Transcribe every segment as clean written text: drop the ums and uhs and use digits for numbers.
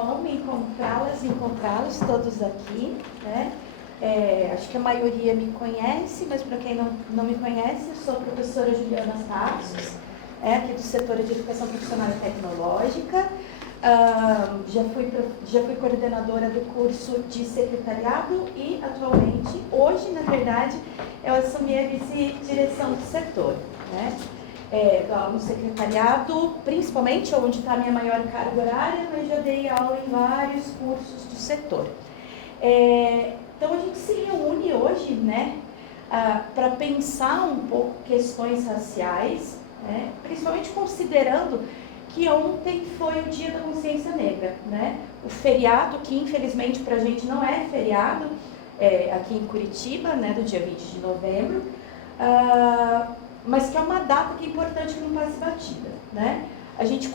bom encontrá-los todos aqui, né? Acho que a maioria me conhece, mas para quem não me conhece, eu sou a professora Juliana Tassos, aqui do setor de Educação Profissional e Tecnológica. Já fui coordenadora do curso de secretariado e atualmente, hoje, na verdade, eu assumi a vice-direção do setor, né? Dou aula no secretariado, principalmente onde está a minha maior carga horária, mas já dei aula em vários cursos do setor. Então a gente se reúne hoje, né, para pensar um pouco questões raciais, né, principalmente considerando que ontem foi o Dia da Consciência Negra, né, o feriado que infelizmente para a gente não é feriado, aqui em Curitiba, né, do dia 20 de novembro, mas que é uma data que é importante que não passe batida, né. A gente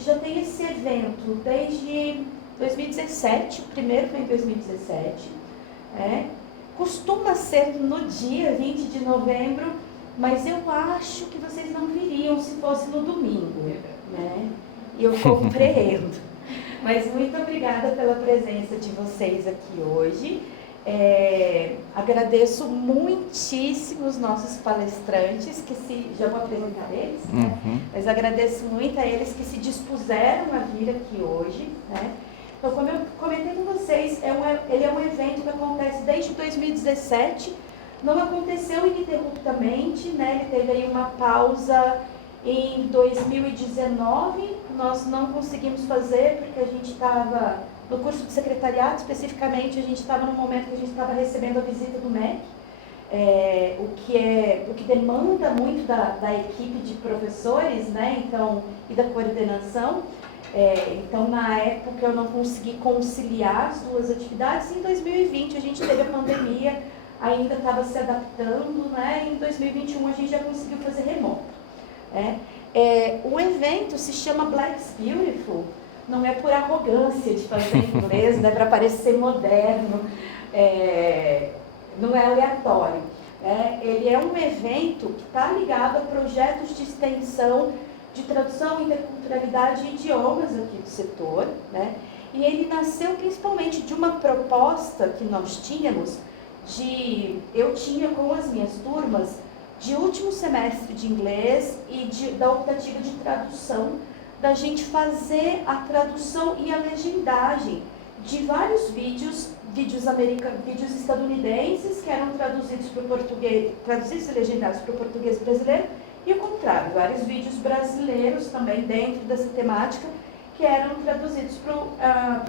já tem esse evento desde 2017, o primeiro foi em 2017, costuma ser no dia 20 de novembro, mas eu acho que vocês não viriam se fosse no domingo, né? E eu compreendo. Mas muito obrigada pela presença de vocês aqui hoje. Agradeço muitíssimo os nossos palestrantes, já vou apresentar eles, né? Mas agradeço muito a eles que se dispuseram a vir aqui hoje, né? Então, como eu comentei com vocês, ele é um evento que acontece desde 2017, não aconteceu ininterruptamente, né? Ele teve aí uma pausa em 2019, nós não conseguimos fazer porque a gente estava, no curso de secretariado especificamente, a gente estava no momento que a gente estava recebendo a visita do MEC, o que demanda muito da equipe de professores, né? Então, e da coordenação. Então, na época, eu não consegui conciliar as duas atividades. Em 2020, a gente teve a pandemia, ainda estava se adaptando, né? Em 2021, a gente já conseguiu fazer remoto. O evento se chama Black's Beautiful, não é por arrogância de fazer em inglês, né? Para parecer moderno, não é aleatório. Ele é um evento que está ligado a projetos de extensão de tradução, interculturalidade e idiomas aqui do setor, né? E ele nasceu principalmente de uma proposta que nós tínhamos, eu tinha com as minhas turmas, de último semestre de inglês e da optativa de tradução, da gente fazer a tradução e a legendagem de vários vídeos estadunidenses que eram traduzidos para o português, traduzidos e legendados para o português brasileiro, e o contrário, vários vídeos brasileiros também dentro dessa temática que eram traduzidos para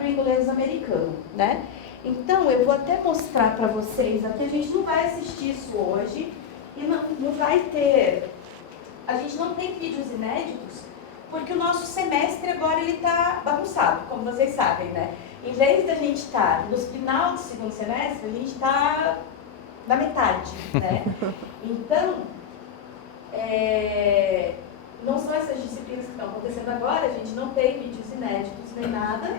o inglês americano, né? Então, eu vou até mostrar para vocês, aqui a gente não vai assistir isso hoje, e não vai ter, a gente não tem vídeos inéditos, porque o nosso semestre agora ele está bagunçado, como vocês sabem, né? Em vez da gente estar no final do segundo semestre, a gente está na metade, né? Então, não são essas disciplinas que estão acontecendo agora, a gente não tem vídeos inéditos nem nada,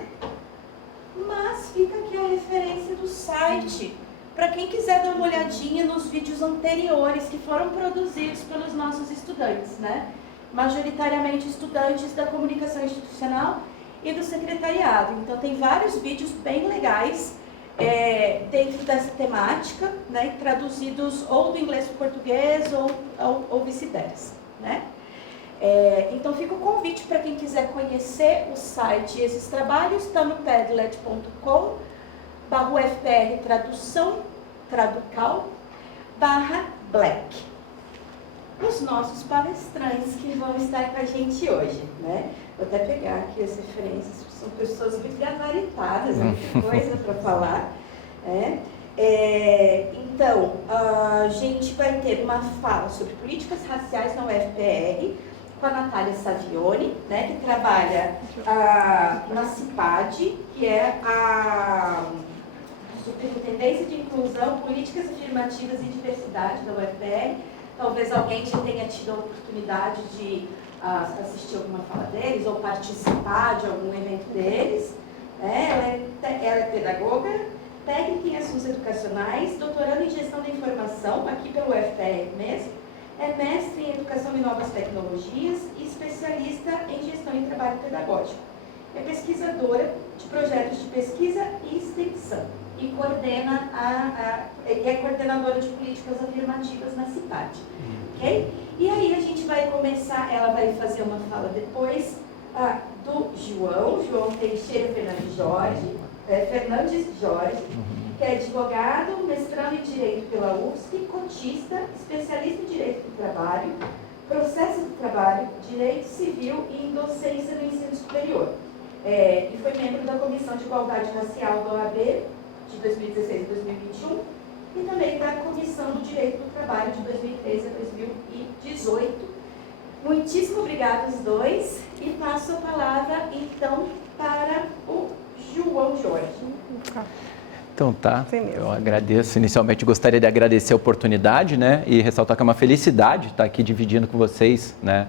mas fica aqui a referência do site, para quem quiser dar uma olhadinha nos vídeos anteriores que foram produzidos pelos nossos estudantes, né? Majoritariamente estudantes da comunicação institucional e do secretariado. Então tem vários vídeos bem legais dentro dessa temática, né? Traduzidos ou do inglês para o português ou vice-versa, né? Então fica o convite para quem quiser conhecer o site e esses trabalhos, está no padlet.com/UFPR traducal/black. Os nossos palestrantes que vão estar com a gente hoje, né? Vou até pegar aqui as referências, são pessoas muito gabaritadas, muita coisa para falar, né? Então, a gente vai ter uma fala sobre políticas raciais na UFPR, com a Natália Savioni, né, que trabalha na CIPAD, que é a Superintendência de Inclusão, Políticas Afirmativas e Diversidade da UFPR. Talvez alguém já tenha tido a oportunidade de assistir alguma fala deles ou participar de algum evento deles. Ela é pedagoga, técnica em assuntos educacionais, doutorando em gestão da informação, aqui pelo UFPR mesmo, é mestre em educação e novas tecnologias e especialista em gestão e trabalho pedagógico. é pesquisadora de projetos de pesquisa e extensão e coordena é coordenadora de políticas afirmativas na CIPAD, ok? E aí a gente vai começar, ela vai fazer uma fala depois do João Teixeira Fernandes Jorge, que é advogado, mestrando em Direito pela UFSC, cotista, especialista em Direito do Trabalho, Processo do Trabalho, Direito Civil e em Docência no Ensino Superior. E foi membro da Comissão de Igualdade Racial da OAB de 2016 a 2021 e também da Comissão do Direito do Trabalho de 2013 a 2018. Muitíssimo obrigada aos dois e passo a palavra então para o João Jorge. Então tá, eu agradeço. Inicialmente gostaria de agradecer a oportunidade, né, e ressaltar que é uma felicidade estar aqui dividindo com vocês, né,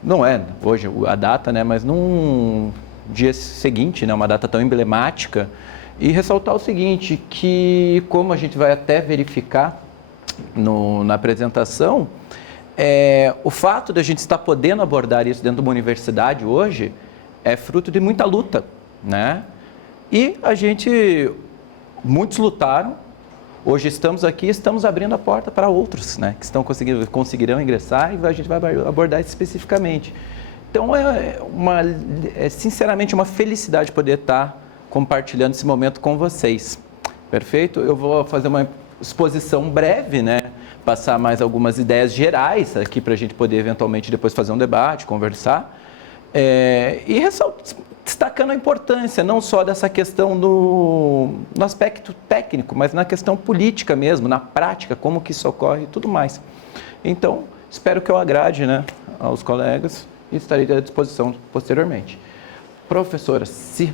não é hoje a data, né, mas num dia seguinte, né, uma data tão emblemática, e ressaltar o seguinte, que como a gente vai até verificar na apresentação, o fato de a gente estar podendo abordar isso dentro de uma universidade hoje é fruto de muita luta, né? E muitos lutaram, hoje estamos aqui, estamos abrindo a porta para outros, né, que conseguirão ingressar e a gente vai abordar isso especificamente. Então, sinceramente uma felicidade poder estar compartilhando esse momento com vocês. Perfeito? Eu vou fazer uma exposição breve, né, passar mais algumas ideias gerais aqui para a gente poder eventualmente depois fazer um debate, conversar. E destacando a importância não só dessa questão no aspecto técnico, mas na questão política mesmo, na prática, como que isso ocorre e tudo mais. Então, espero que eu agrade, né, aos colegas e estarei à disposição posteriormente. Professora, se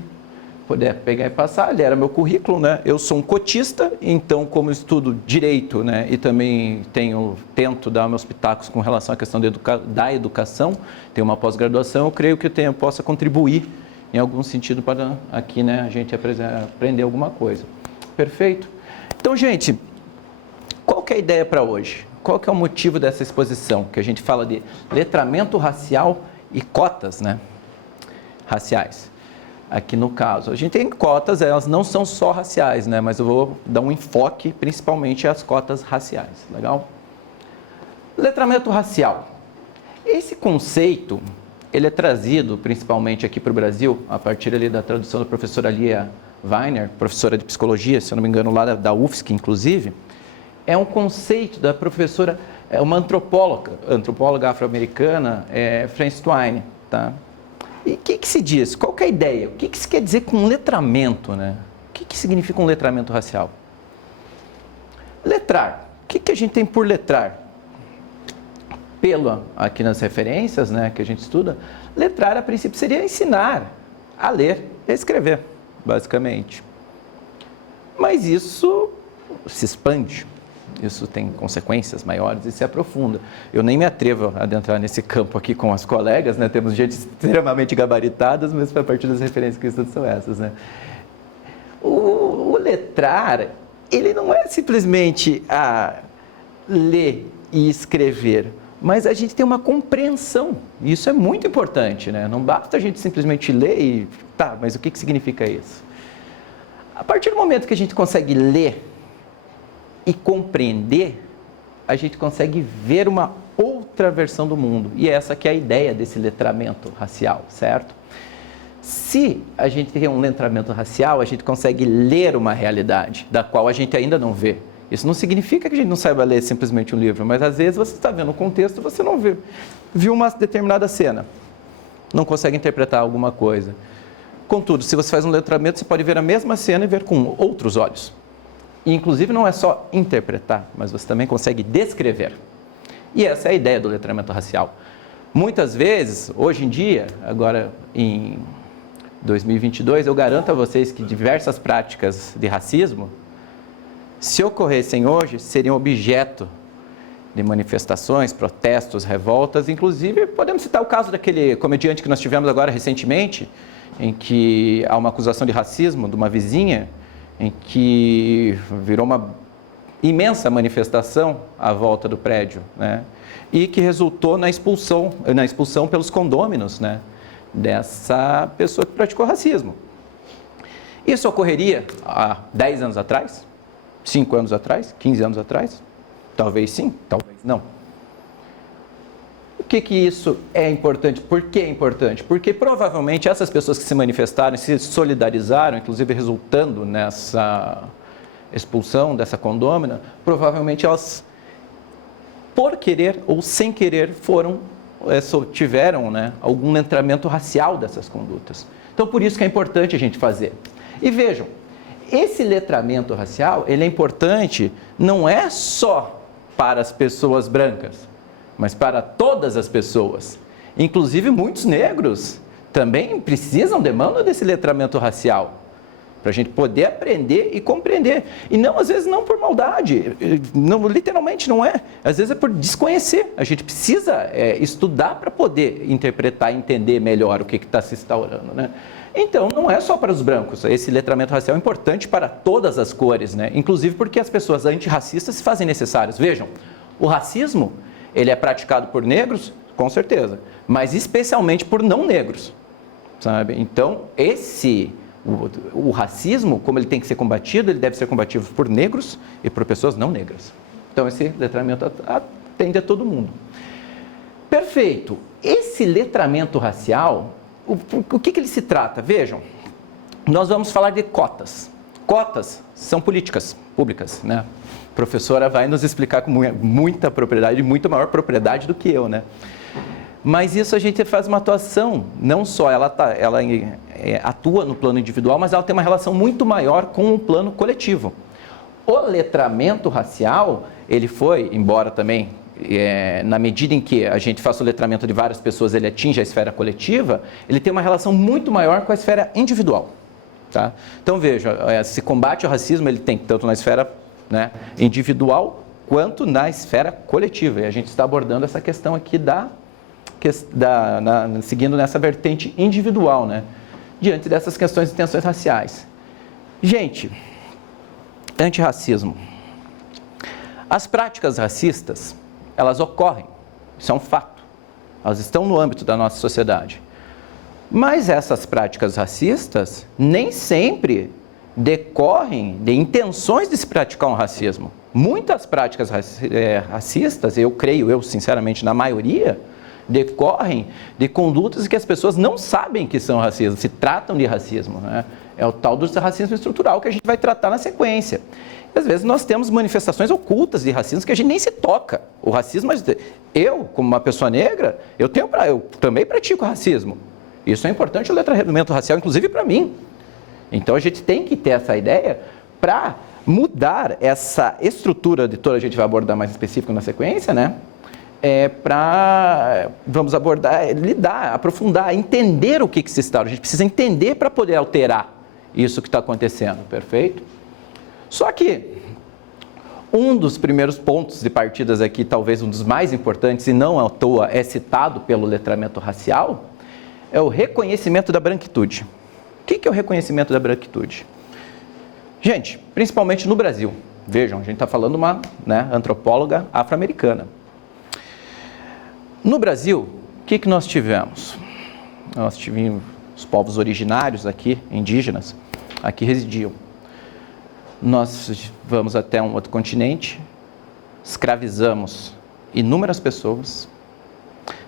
puder pegar e passar, ali era meu currículo, né? Eu sou um cotista, então como estudo direito, né, e também tento dar meus pitacos com relação à questão da educação, tenho uma pós-graduação, eu creio que possa contribuir em algum sentido para aqui, né, a gente aprender alguma coisa. Perfeito? Então, gente, qual que é a ideia para hoje? Qual que é o motivo dessa exposição? Que a gente fala de letramento racial e cotas, né, raciais. Aqui no caso, a gente tem cotas, elas não são só raciais, né? Mas eu vou dar um enfoque principalmente às cotas raciais, legal? Letramento racial. Esse conceito, ele é trazido principalmente aqui para o Brasil, a partir ali da tradução da professora Lia Weiner, professora de psicologia, se eu não me engano, lá da UFSC, inclusive. É um conceito da professora, uma antropóloga afro-americana, Frances Twine, tá? E o que se diz? Qual que é a ideia? O que se quer dizer com letramento, né? O que significa um letramento racial? Letrar. O que a gente tem por letrar? Aqui nas referências, né, que a gente estuda, letrar a princípio seria ensinar a ler e a escrever, basicamente. Mas isso se expande. Isso tem consequências maiores e se aprofunda. Eu nem me atrevo a adentrar nesse campo aqui com as colegas, né? Temos gente extremamente gabaritadas, mas a partir das referências que eu estudo são essas, né? O letrar, ele não é simplesmente ler e escrever, mas a gente tem uma compreensão. Isso é muito importante, né? Não basta a gente simplesmente ler e... Tá, mas o que significa isso? A partir do momento que a gente consegue ler e compreender, a gente consegue ver uma outra versão do mundo. E essa que é a ideia desse letramento racial, certo? Se a gente tem um letramento racial, a gente consegue ler uma realidade da qual a gente ainda não vê. Isso não significa que a gente não saiba ler simplesmente um livro, mas às vezes você está vendo o contexto e você não viu uma determinada cena, não consegue interpretar alguma coisa. Contudo, se você faz um letramento, você pode ver a mesma cena e ver com outros olhos. E, inclusive, não é só interpretar, mas você também consegue descrever. E essa é a ideia do letramento racial. Muitas vezes, hoje em dia, agora em 2022, eu garanto a vocês que diversas práticas de racismo, se ocorressem hoje, seriam objeto de manifestações, protestos, revoltas. Inclusive, podemos citar o caso daquele comediante que nós tivemos agora recentemente, em que há uma acusação de racismo de uma vizinha, em que virou uma imensa manifestação à volta do prédio, né? E que resultou na expulsão pelos condôminos, né, dessa pessoa que praticou racismo. Isso ocorreria há 10 anos atrás? 5 anos atrás? 15 anos atrás? Talvez sim, talvez não. O que isso é importante? Por que é importante? Porque provavelmente essas pessoas que se manifestaram, se solidarizaram, inclusive resultando nessa expulsão dessa condômina, provavelmente elas, por querer ou sem querer, tiveram, né, algum letramento racial dessas condutas. Então, por isso que é importante a gente fazer. E vejam, esse letramento racial, ele é importante não é só para as pessoas brancas, mas para todas as pessoas. Inclusive, muitos negros também demandam desse letramento racial, para a gente poder aprender e compreender. E não, às vezes, não por maldade, não, literalmente não é. Às vezes é por desconhecer. A gente precisa estudar para poder interpretar e entender melhor o que está se instaurando, né? Então, não é só para os brancos. Esse letramento racial é importante para todas as cores, né? Inclusive porque as pessoas antirracistas se fazem necessárias. Vejam, o racismo, ele é praticado por negros, com certeza, mas especialmente por não negros, sabe? Então, o racismo, como ele tem que ser combatido, ele deve ser combatido por negros e por pessoas não negras. Então, esse letramento atende a todo mundo. Perfeito. Esse letramento racial, o que ele se trata? Vejam, nós vamos falar de cotas. Cotas são políticas públicas, né? A professora vai nos explicar com muita propriedade, muito maior propriedade do que eu, né? Mas isso a gente faz uma atuação, não só ela atua no plano individual, mas ela tem uma relação muito maior com o plano coletivo. O letramento racial, ele foi, embora também, na medida em que a gente faça o letramento de várias pessoas, ele atinge a esfera coletiva, ele tem uma relação muito maior com a esfera individual. Tá? Então veja, se combate o racismo, ele tem tanto na esfera, né, individual, quanto na esfera coletiva. E a gente está abordando essa questão aqui seguindo nessa vertente individual, né, diante dessas questões de tensões raciais. Gente, antirracismo. As práticas racistas, elas ocorrem, isso é um fato. Elas estão no âmbito da nossa sociedade. Mas essas práticas racistas nem sempre decorrem de intenções de se praticar um racismo. Muitas práticas racistas, eu creio, sinceramente, na maioria, decorrem de condutas que as pessoas não sabem que são racistas, se tratam de racismo, né? É o tal do racismo estrutural que a gente vai tratar na sequência. Às vezes nós temos manifestações ocultas de racismo que a gente nem se toca. O racismo, eu, como uma pessoa negra, eu também pratico racismo. Isso é importante, o letramento racial, inclusive para mim. Então a gente tem que ter essa ideia para mudar essa estrutura de toda, a gente vai abordar mais específico na sequência, né? Vamos abordar, lidar, aprofundar, entender o que se instaura. A gente precisa entender para poder alterar isso que está acontecendo, perfeito? Só que um dos primeiros pontos de partidas aqui, talvez um dos mais importantes, e não à toa é citado pelo letramento racial, é o reconhecimento da branquitude. O que é o reconhecimento da branquitude? Gente, principalmente no Brasil. Vejam, a gente está falando de uma, né, antropóloga afro-americana. No Brasil, o que nós tivemos? Nós tivemos os povos originários aqui, indígenas, aqui residiam. Nós vamos até um outro continente, escravizamos inúmeras pessoas,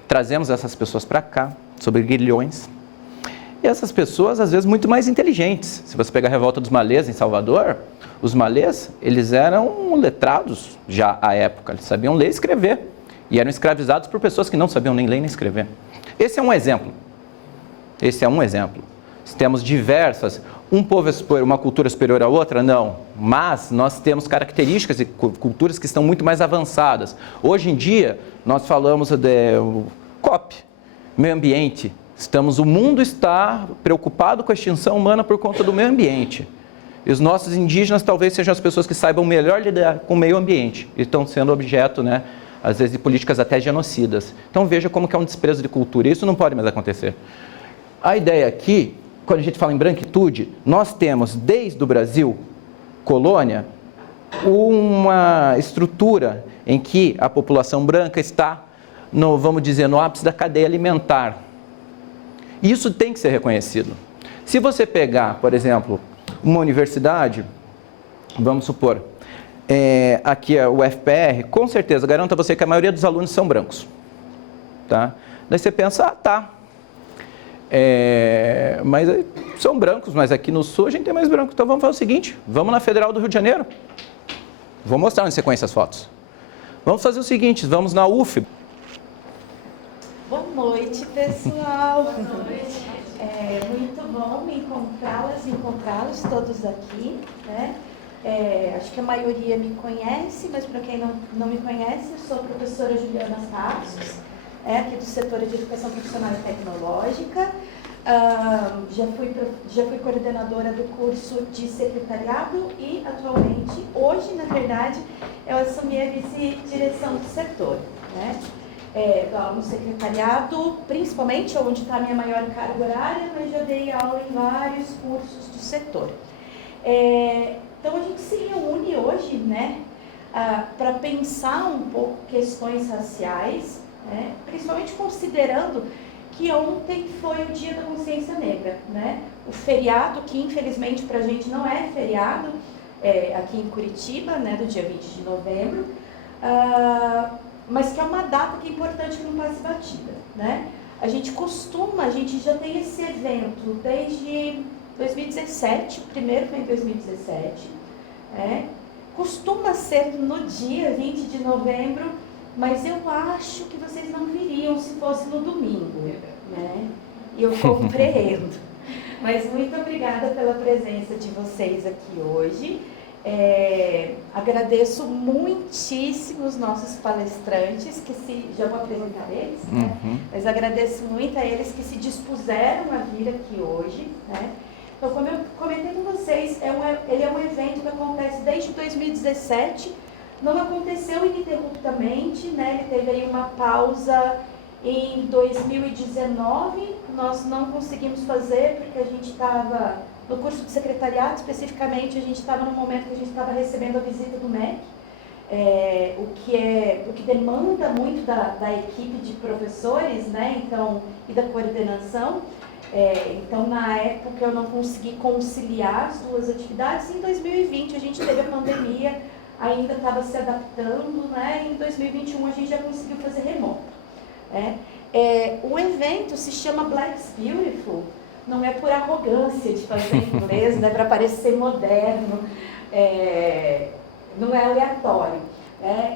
trazemos essas pessoas para cá, sobre grilhões, e essas pessoas, às vezes, muito mais inteligentes. Se você pegar a revolta dos malês em Salvador, os malês, eles eram letrados já à época, eles sabiam ler e escrever, e eram escravizados por pessoas que não sabiam nem ler nem escrever. Esse é um exemplo. Se temos diversas, um povo é superior, uma cultura superior à outra? Não, mas nós temos características e culturas que estão muito mais avançadas. Hoje em dia, nós falamos de COP, meio ambiente. O mundo está preocupado com a extinção humana por conta do meio ambiente. E os nossos indígenas talvez sejam as pessoas que saibam melhor lidar com o meio ambiente. E estão sendo objeto, né, às vezes, de políticas até genocidas. Então veja como que é um desprezo de cultura. Isso não pode mais acontecer. A ideia aqui, quando a gente fala em branquitude, nós temos, desde o Brasil, colônia, uma estrutura em que a população branca está, vamos dizer, no ápice da cadeia alimentar. E isso tem que ser reconhecido. Se você pegar, por exemplo, uma universidade, vamos supor, aqui é o FPR, com certeza, garanto a você que a maioria dos alunos são brancos. Tá? Daí você pensa, tá, mas são brancos, mas aqui no Sul a gente tem mais branco. Então vamos fazer o seguinte, vamos na Federal do Rio de Janeiro. Vou mostrar na sequência as fotos. Vamos fazer o seguinte, vamos na UF. Boa noite, pessoal. Boa noite. Muito bom encontrá-los todos aqui, né? Acho que a maioria me conhece, mas para quem não me conhece, eu sou a professora Juliana Passos, aqui do setor de Educação Profissional e Tecnológica. Já fui coordenadora do curso de secretariado e atualmente, hoje na verdade, eu assumi a vice-direção do setor, né? No secretariado, principalmente onde está a minha maior carga horária, mas já dei aula em vários cursos do setor. Então a gente se reúne hoje, né, para pensar um pouco questões raciais, né, principalmente considerando que ontem foi o Dia da Consciência Negra, né? O feriado, que infelizmente para a gente não é feriado, aqui em Curitiba, né, do dia 20 de novembro, mas que é uma data que é importante que não passe batida, né? A gente já tem esse evento desde 2017, o primeiro foi em 2017, costuma ser no dia 20 de novembro, mas eu acho que vocês não viriam se fosse no domingo, né? E eu compreendo. Mas muito obrigada pela presença de vocês aqui hoje. Agradeço muitíssimo os nossos palestrantes, já vou apresentar eles, né? Mas agradeço muito a eles que se dispuseram a vir aqui hoje, né? Então, como eu comentei com vocês, ele é um evento que acontece desde 2017, não aconteceu ininterruptamente, né? Ele teve aí uma pausa em 2019, nós não conseguimos fazer porque a gente estava no curso de secretariado, especificamente, a gente estava no momento que a gente estava recebendo a visita do MEC, o que demanda muito da equipe de professores, né? Então, e da coordenação. Então, na época, eu não consegui conciliar as duas atividades. Em 2020, a gente teve a pandemia, ainda estava se adaptando, né? Em 2021, a gente já conseguiu fazer remoto. O evento se chama Black's Beautiful, não é por arrogância de fazer em inglês, né, para parecer moderno, não é aleatório.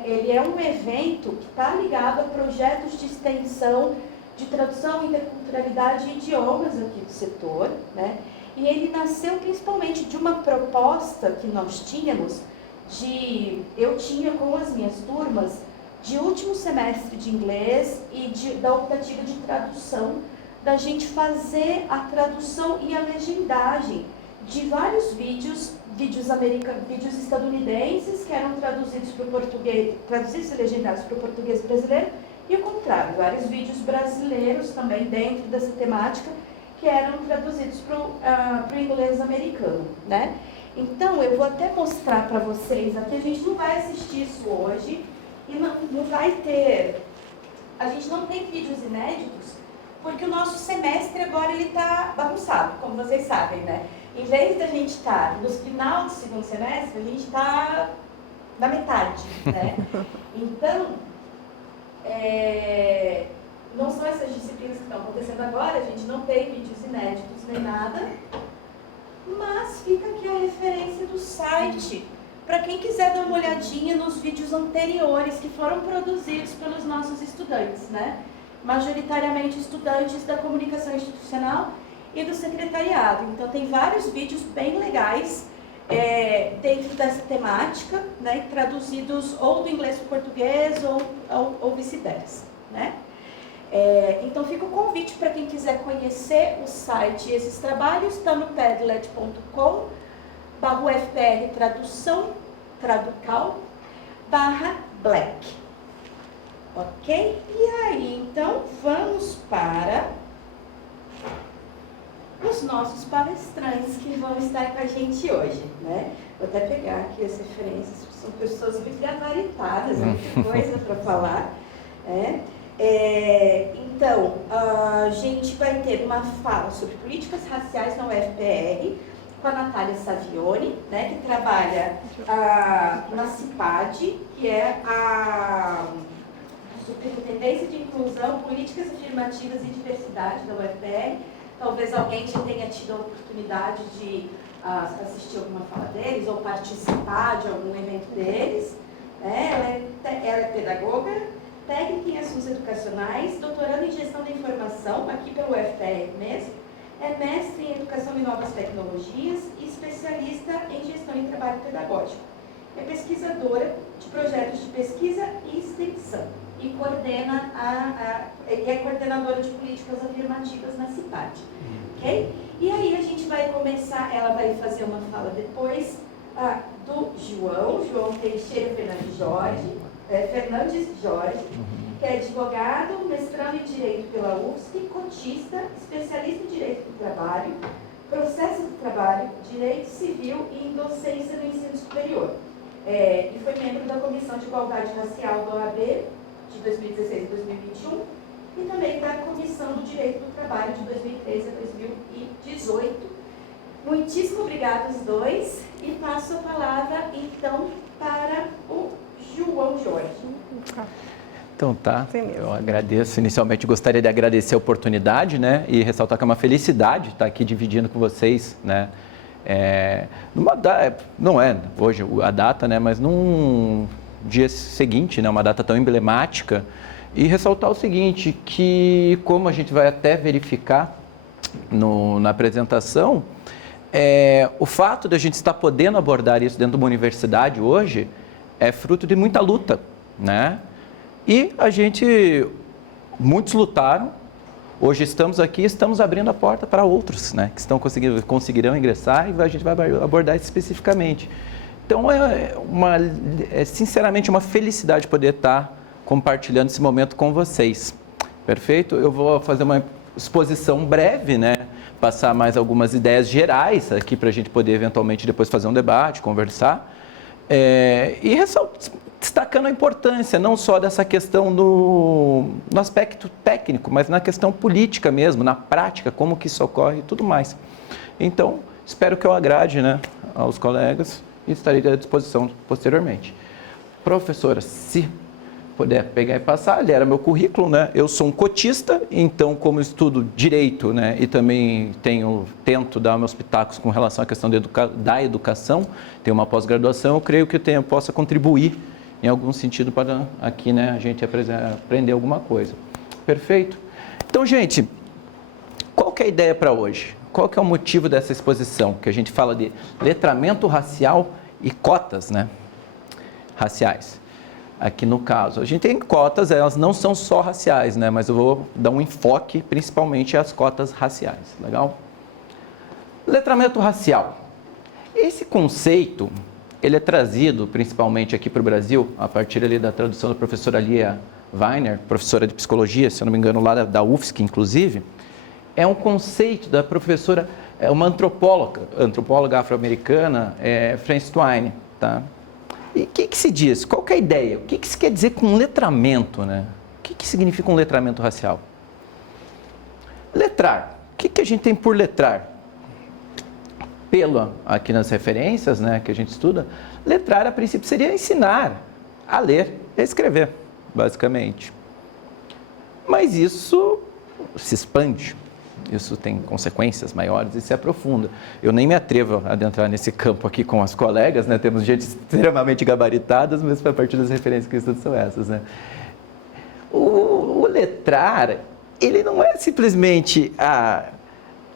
Ele é um evento que está ligado a projetos de extensão de tradução, interculturalidade e idiomas aqui do setor, né? E ele nasceu principalmente de uma proposta que nós tínhamos, eu tinha com as minhas turmas, de último semestre de inglês e da optativa de tradução, da gente fazer a tradução e a legendagem de vários vídeos estadunidenses que eram traduzidos para o português, traduzidos e legendados para o português brasileiro, e o contrário, vários vídeos brasileiros também dentro dessa temática que eram traduzidos para o inglês americano, né? Então, eu vou até mostrar para vocês aqui, a gente não vai assistir isso hoje, e não vai ter, a gente não tem vídeos inéditos, porque o nosso semestre agora ele está bagunçado, como vocês sabem, né? Em vez da gente estar no final do segundo semestre, a gente está na metade, né? Então, não são essas disciplinas que estão acontecendo agora, a gente não tem vídeos inéditos nem nada, mas fica aqui a referência do site, para quem quiser dar uma olhadinha nos vídeos anteriores que foram produzidos pelos nossos estudantes, né? Majoritariamente estudantes da comunicação institucional e do secretariado. Então, tem vários vídeos bem legais dentro dessa temática, né? Traduzidos ou do inglês para o português ou vice-versa, né? Então, fica o convite para quem quiser conhecer o site e esses trabalhos, está no padlet.com/UFPR traducal/black. Ok? E aí, então, vamos para os nossos palestrantes que vão estar com a gente hoje, né? Vou até pegar aqui as referências, são pessoas muito gabaritadas, muita coisa para falar, Então, a gente vai ter uma fala sobre políticas raciais na UFPR, com a Natália Savioni, né, que trabalha na CIPAD, que é a Superintendência de Inclusão, Políticas Afirmativas e Diversidade da UFPR. Talvez alguém já tenha tido a oportunidade de assistir alguma fala deles ou participar de algum evento deles. Ela é pedagoga, técnica em assuntos educacionais, doutorando em gestão da informação, aqui pelo UFPR mesmo, é mestre em educação e novas tecnologias e especialista em gestão e trabalho pedagógico. É pesquisadora de projetos de pesquisa e extensão e é coordenadora de políticas afirmativas na CIPAD. Ok? E aí a gente vai começar, ela vai fazer uma fala depois do João Teixeira Fernandes Jorge, que é advogado, mestrando em Direito pela UFSC, cotista, especialista em Direito do Trabalho, Processo do Trabalho, Direito Civil e em Docência no Ensino Superior. E foi membro da Comissão de Igualdade Racial da OAB de 2016 a 2021 e também da Comissão do Direito do Trabalho de 2013 a 2018. Muitíssimo obrigada aos dois e passo a palavra então para o João Jorge. Então tá, eu agradeço. Inicialmente gostaria de agradecer a oportunidade, né, e ressaltar que é uma felicidade estar aqui dividindo com vocês, né, não é hoje a data, né, mas num dia seguinte, né, uma data tão emblemática, e ressaltar o seguinte, que como a gente vai até verificar na apresentação, o fato de a gente estar podendo abordar isso dentro de uma universidade hoje é fruto de muita luta, né? E muitos lutaram, hoje estamos aqui, estamos abrindo a porta para outros, né? Que conseguirão ingressar e a gente vai abordar isso especificamente. Então, sinceramente uma felicidade poder estar compartilhando esse momento com vocês. Perfeito? Eu vou fazer uma exposição breve, né? Passar mais algumas ideias gerais aqui para a gente poder eventualmente depois fazer um debate, conversar. E destacando a importância não só dessa questão no aspecto técnico, mas na questão política mesmo, na prática, como que isso ocorre e tudo mais. Então, espero que eu agrade, né, aos colegas e estarei à disposição posteriormente. Professora, se puder pegar e passar, ali era meu currículo, né? Eu sou um cotista, então como estudo direito, né, e também tento dar meus pitacos com relação à questão da educação, tenho uma pós-graduação, eu creio que eu possa contribuir em algum sentido para aqui, né, a gente aprender alguma coisa. Perfeito? Então, gente, qual que é a ideia para hoje? Qual que é o motivo dessa exposição? Que a gente fala de letramento racial e cotas, né, raciais. Aqui no caso, a gente tem cotas, elas não são só raciais, né? Mas eu vou dar um enfoque principalmente às cotas raciais, legal? Letramento racial. Esse conceito, ele é trazido principalmente aqui para o Brasil, a partir ali da tradução da professora Lia Weiner, professora de psicologia, se eu não me engano, lá da UFSC, inclusive. É um conceito da professora, uma antropóloga afro-americana, Frances Twine, tá? E o que se diz? Qual que é a ideia? O que se quer dizer com letramento, né? O que significa um letramento racial? Letrar. O que a gente tem por letrar? Aqui nas referências, né, que a gente estuda, letrar a princípio seria ensinar a ler e a escrever, basicamente. Mas isso se expande. Isso tem consequências maiores e se aprofunda. Eu nem me atrevo a adentrar nesse campo aqui com as colegas, né? Temos gente extremamente gabaritadas, mas a partir das referências que eu estudo são essas, né? O letrar, ele não é simplesmente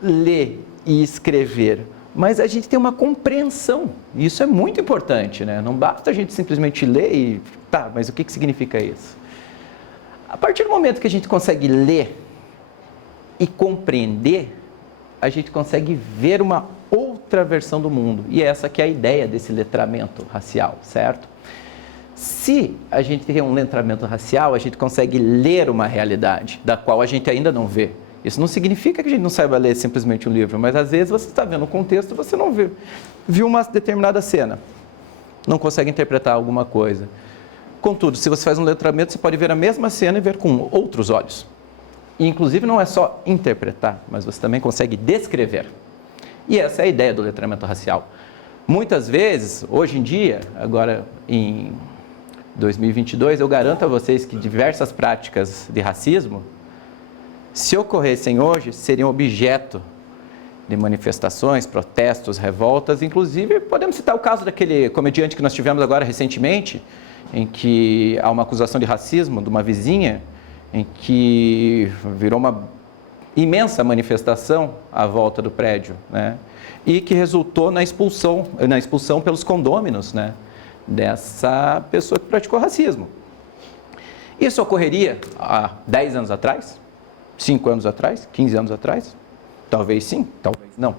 ler e escrever, mas a gente tem uma compreensão. E isso é muito importante, né? Não basta a gente simplesmente ler e... Tá, mas o que significa isso? A partir do momento que a gente consegue ler e compreender, a gente consegue ver uma outra versão do mundo. E essa que é a ideia desse letramento racial, certo? Se a gente tem um letramento racial, a gente consegue ler uma realidade da qual a gente ainda não vê. Isso não significa que a gente não saiba ler simplesmente um livro, mas às vezes você está vendo o contexto e você não viu uma determinada cena, não consegue interpretar alguma coisa. Contudo, se você faz um letramento, você pode ver a mesma cena e ver com outros olhos. E, inclusive, não é só interpretar, mas você também consegue descrever. E essa é a ideia do letramento racial. Muitas vezes, hoje em dia, agora em 2022, eu garanto a vocês que diversas práticas de racismo, se ocorressem hoje, seriam objeto de manifestações, protestos, revoltas. Inclusive, podemos citar o caso daquele comediante que nós tivemos agora recentemente, em que há uma acusação de racismo de uma vizinha, em que virou uma imensa manifestação à volta do prédio, né? E que resultou na expulsão pelos condôminos, né, dessa pessoa que praticou racismo. Isso ocorreria há 10 anos atrás? 5 anos atrás? 15 anos atrás? Talvez sim, talvez não.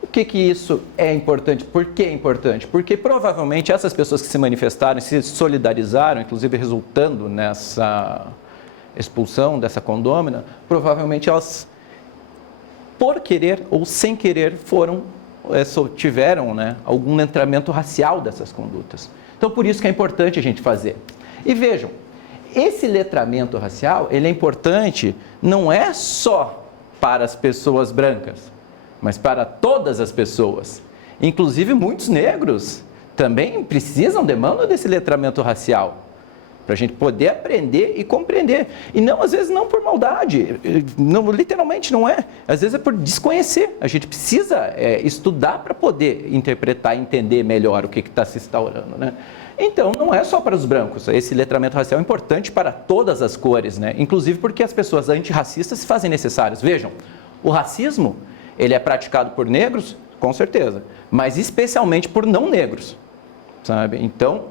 O que isso é importante? Por que é importante? Porque provavelmente essas pessoas que se manifestaram, se solidarizaram, inclusive resultando nessa expulsão dessa condômina, provavelmente elas, por querer ou sem querer, tiveram, né, algum letramento racial dessas condutas. Então, por isso que é importante a gente fazer. E vejam, esse letramento racial, ele é importante não é só para as pessoas brancas, mas para todas as pessoas. Inclusive, muitos negros também demandam desse letramento racial, para a gente poder aprender e compreender. E não, às vezes, não por maldade, não, literalmente não é. Às vezes é por desconhecer. A gente precisa estudar para poder interpretar e entender melhor o que está se instaurando, né? Então, não é só para os brancos. Esse letramento racial é importante para todas as cores, né? Inclusive porque as pessoas antirracistas se fazem necessárias. Vejam, o racismo, ele é praticado por negros, com certeza, mas especialmente por não negros, sabe? Então,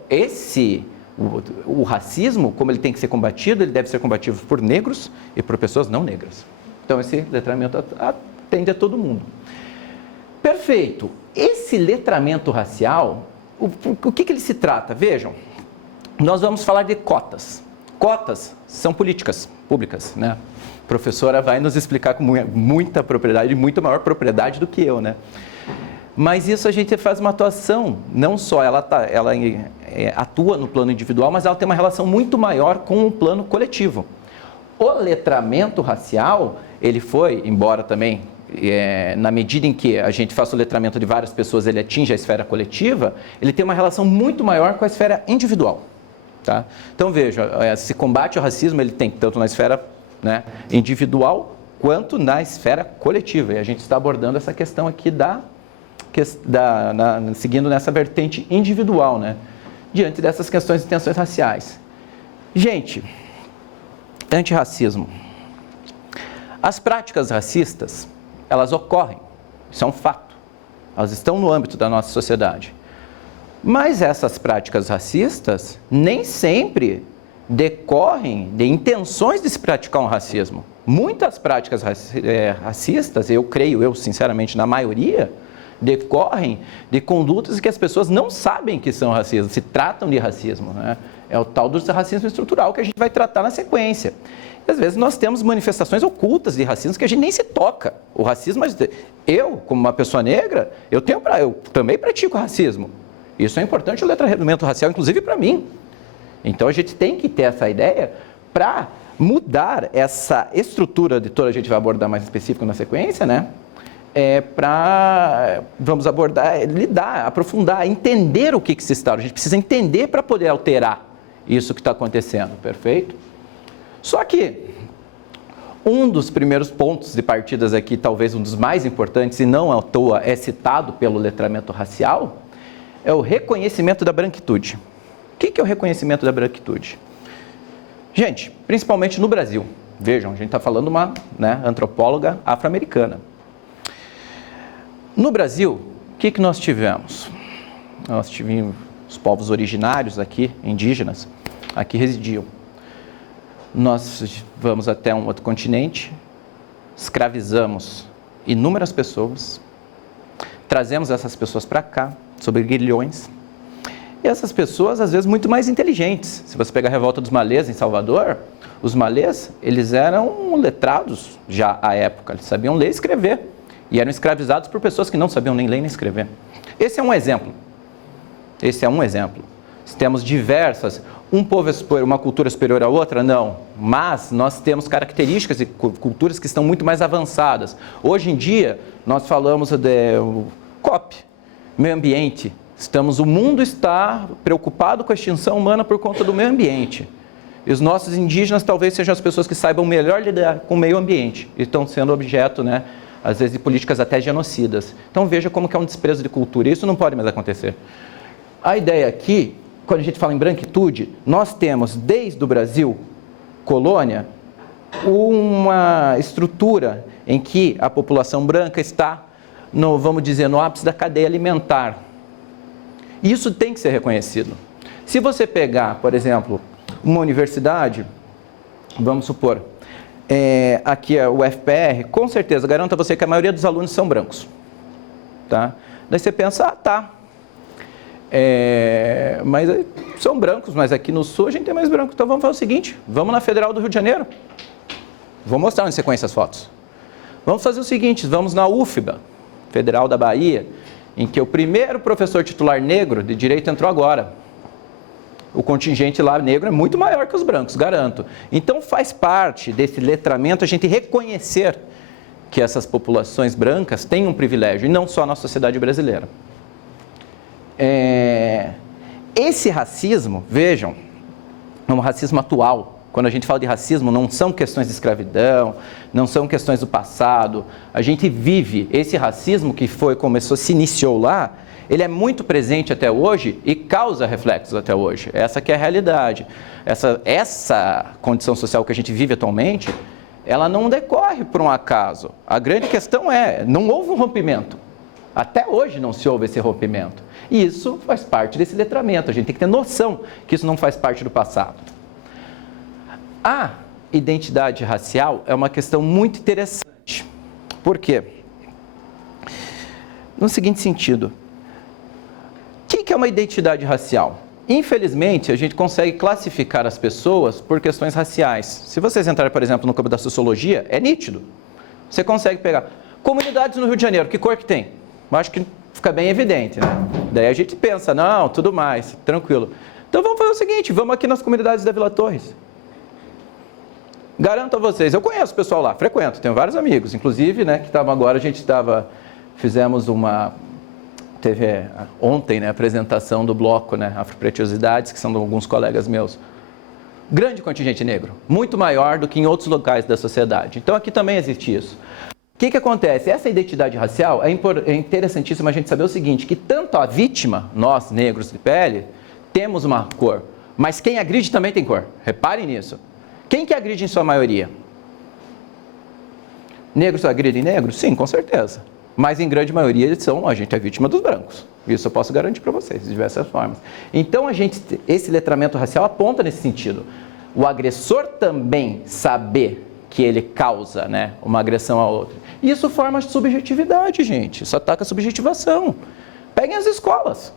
o racismo, como ele tem que ser combatido, ele deve ser combatido por negros e por pessoas não negras. Então, esse letramento atende a todo mundo. Perfeito. Esse letramento racial, o que ele se trata? Vejam, nós vamos falar de cotas. Cotas são políticas públicas, né? A professora vai nos explicar com muita propriedade, muito maior propriedade do que eu, né? Mas isso a gente faz uma atuação, não só ela atua no plano individual, mas ela tem uma relação muito maior com o plano coletivo. O letramento racial, ele foi, embora também, na medida em que a gente faz o letramento de várias pessoas, ele atinge a esfera coletiva, ele tem uma relação muito maior com a esfera individual. Tá? Então veja, se combate o racismo, ele tem tanto na esfera, né, individual, quanto na esfera coletiva. E a gente está abordando essa questão aqui seguindo nessa vertente individual, né, diante dessas questões de tensões raciais. Gente, antirracismo. As práticas racistas, elas ocorrem, isso é um fato. Elas estão no âmbito da nossa sociedade. Mas essas práticas racistas nem sempre decorrem de intenções de se praticar um racismo. Muitas práticas racistas, eu sinceramente, na maioria, decorrem de condutas que as pessoas não sabem que são racistas, se tratam de racismo, né? É o tal do racismo estrutural que a gente vai tratar na sequência. E, às vezes nós temos manifestações ocultas de racismo que a gente nem se toca. O racismo, eu, como uma pessoa negra, eu também pratico racismo. Isso é importante, o letramento racial, inclusive para mim. Então a gente tem que ter essa ideia para mudar essa estrutura de toda, a gente vai abordar mais específico na sequência, né? Vamos abordar, lidar, aprofundar, entender o que se instaura. A gente precisa entender para poder alterar isso que está acontecendo, perfeito? Só que um dos primeiros pontos de partidas aqui, talvez um dos mais importantes, e não à toa é citado pelo letramento racial, é o reconhecimento da branquitude. O que é o reconhecimento da branquitude? Gente, principalmente no Brasil. Vejam, a gente está falando de uma, né, antropóloga afro-americana. No Brasil, o que nós tivemos? Nós tivemos os povos originários aqui, indígenas, aqui residiam. Nós vamos até um outro continente, escravizamos inúmeras pessoas, trazemos essas pessoas para cá, sobre grilhões, e essas pessoas, às vezes, muito mais inteligentes. Se você pegar a revolta dos malês em Salvador, os malês, eles eram letrados já à época, eles sabiam ler e escrever, e eram escravizados por pessoas que não sabiam nem ler nem escrever. Esse é um exemplo. Se temos diversas, um povo é superior, uma cultura superior à outra? Não. Mas nós temos características e culturas que estão muito mais avançadas. Hoje em dia, nós falamos de COP, meio ambiente. O mundo está preocupado com a extinção humana por conta do meio ambiente. E os nossos indígenas talvez sejam as pessoas que saibam melhor lidar com o meio ambiente. E estão sendo objeto, né, às vezes, de políticas até genocidas. Então veja como que é um desprezo de cultura. Isso não pode mais acontecer. A ideia aqui, quando a gente fala em branquitude, nós temos, desde o Brasil, colônia, uma estrutura em que a população branca está, vamos dizer, no ápice da cadeia alimentar. Isso tem que ser reconhecido. Se você pegar, por exemplo, uma universidade, vamos supor, aqui é o UFPR, com certeza, garanto a você que a maioria dos alunos são brancos. Tá? Daí você pensa, tá, mas são brancos, mas aqui no Sul a gente tem mais brancos. Então vamos fazer o seguinte, vamos na Federal do Rio de Janeiro. Vou mostrar em sequência as fotos. Vamos fazer o seguinte, vamos na UFBA, Federal da Bahia, em que o primeiro professor titular negro de direito entrou agora. O contingente lá negro é muito maior que os brancos, garanto. Então faz parte desse letramento a gente reconhecer que essas populações brancas têm um privilégio, e não só na sociedade brasileira. Esse racismo, vejam, é um racismo atual. Quando a gente fala de racismo, não são questões de escravidão, não são questões do passado. A gente vive esse racismo que se iniciou lá, ele é muito presente até hoje e causa reflexos até hoje. Essa que é a realidade. Essa condição social que a gente vive atualmente, ela não decorre por um acaso. A grande questão não houve um rompimento. Até hoje não se houve esse rompimento. E isso faz parte desse letramento. A gente tem que ter noção que isso não faz parte do passado. A identidade racial é uma questão muito interessante. Por quê? No seguinte sentido, o que é uma identidade racial? Infelizmente, a gente consegue classificar as pessoas por questões raciais. Se vocês entrarem, por exemplo, no campo da sociologia, é nítido. Você consegue pegar comunidades no Rio de Janeiro, que cor que tem? Eu acho que fica bem evidente, né? Daí a gente pensa, não, tudo mais, tranquilo. Então vamos fazer o seguinte, vamos aqui nas comunidades da Vila Torres. Garanto a vocês, eu conheço o pessoal lá, frequento, tenho vários amigos, inclusive, né, que estavam agora, fizemos teve ontem, né, a apresentação do bloco, né, Afropreciosidades, que são de alguns colegas meus. Grande contingente negro, muito maior do que em outros locais da sociedade. Então aqui também existe isso. O que acontece? Essa identidade racial, é interessantíssimo a gente saber o seguinte, que tanto a vítima, nós negros de pele, temos uma cor, mas quem agride também tem cor, reparem nisso. Quem que agride em sua maioria? Negros agridem negros? Sim, com certeza. Mas em grande maioria a gente é vítima dos brancos. Isso eu posso garantir para vocês, de diversas formas. Então esse letramento racial aponta nesse sentido. O agressor também saber que ele causa, né, uma agressão a outra. Isso forma subjetividade, gente. Isso ataca a subjetivação. Peguem as escolas.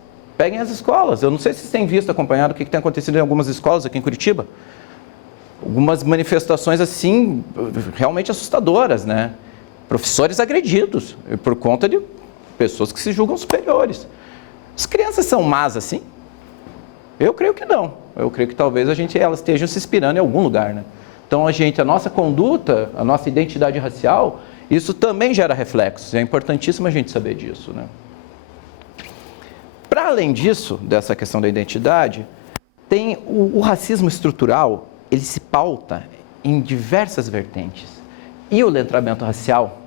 Eu não sei se vocês têm visto, acompanhado o que tem acontecido em algumas escolas aqui em Curitiba. Algumas manifestações assim, realmente assustadoras, né? Professores agredidos por conta de pessoas que se julgam superiores. As crianças são más assim? Eu creio que não. Eu creio que talvez elas estejam se inspirando em algum lugar, né? Então a nossa conduta, a nossa identidade racial, isso também gera reflexos. É importantíssimo a gente saber disso, né? Para além disso, dessa questão da identidade, tem o racismo estrutural. Ele se pauta em diversas vertentes. E o letramento racial,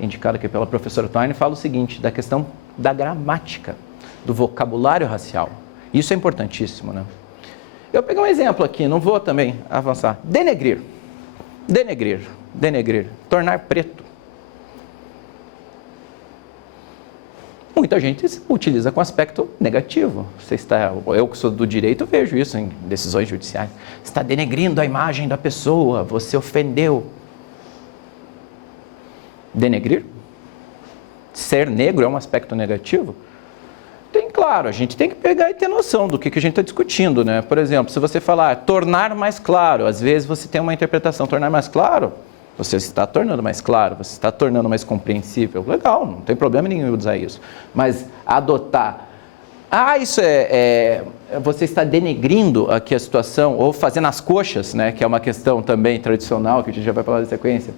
indicado aqui pela professora Twain, fala o seguinte, da questão da gramática, do vocabulário racial. Isso é importantíssimo, né? Eu peguei um exemplo aqui, não vou também avançar. Denegrir, tornar preto. Muita gente utiliza com aspecto negativo. Eu que sou do direito vejo isso em decisões judiciais. Você está denegrindo a imagem da pessoa, você ofendeu. Denegrir? Ser negro é um aspecto negativo? Claro, a gente tem que pegar e ter noção do que a gente está discutindo, né? Por exemplo, se você falar tornar mais claro, às vezes você tem uma interpretação, tornar mais claro, você está tornando mais claro, você está tornando mais compreensível. Legal, não tem problema nenhum em usar isso. Mas adotar isso você está denegrindo aqui a situação, ou fazendo as coxas, né, que é uma questão também tradicional, que a gente já vai falar na sequência.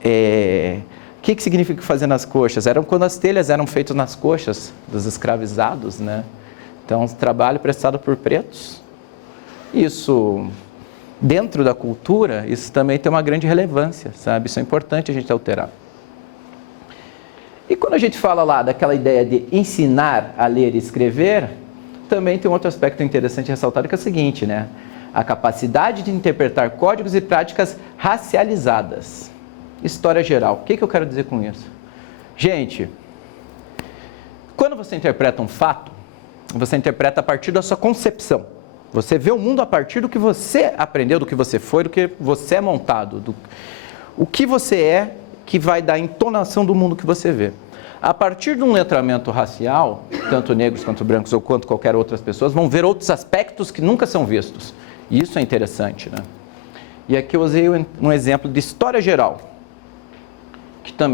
O que significa fazer nas coxas? Eram quando as telhas eram feitas nas coxas dos escravizados, né? Então, trabalho prestado por pretos. Isso, dentro da cultura, isso também tem uma grande relevância, sabe? Isso é importante a gente alterar. E quando a gente fala lá daquela ideia de ensinar a ler e escrever, também tem um outro aspecto interessante ressaltado, que é o seguinte, né? A capacidade de interpretar códigos e práticas racializadas. História geral. O que eu quero dizer com isso? Gente, quando você interpreta um fato, você interpreta a partir da sua concepção. Você vê o mundo a partir do que você aprendeu, do que você foi, do que você é montado. O que você é que vai dar a entonação do mundo que você vê. A partir de um letramento racial, tanto negros quanto brancos ou quanto qualquer outras pessoas, vão ver outros aspectos que nunca são vistos. E isso é interessante, né? E aqui eu usei um exemplo de história geral, que também